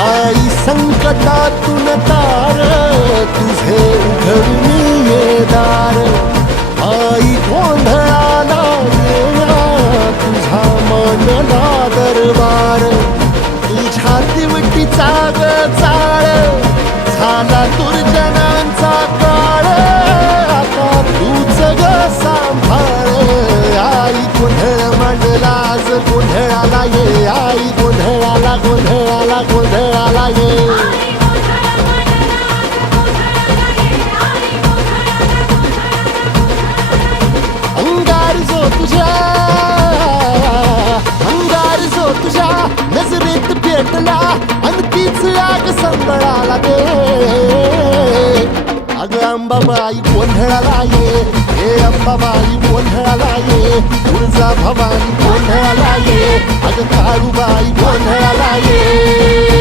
आई संकटातून तार तुझे उघडून ये दार. आई गोंधळाला येण्या तुझा मानला दरबार. तुझ्या दिवटीचा ग चाळ झाला दुर्जनांचा काळ. आता तूच ग सांभाळ. आई गोंधळ मांडला आज गोंधळाला ये. आई गोंधळाला गोंधळाला गोंधळाला ये. अंगार जो तुझ्या नजरेत पेटला आणि तीच आग संबळाला दे. अगं अंबाबाई गोंधळाला ये. हे अंबाबाई गोंधळाला ये. तुळजा भवानी गोंधळाला ये. अगं काळूबाई गोंधळाला ये.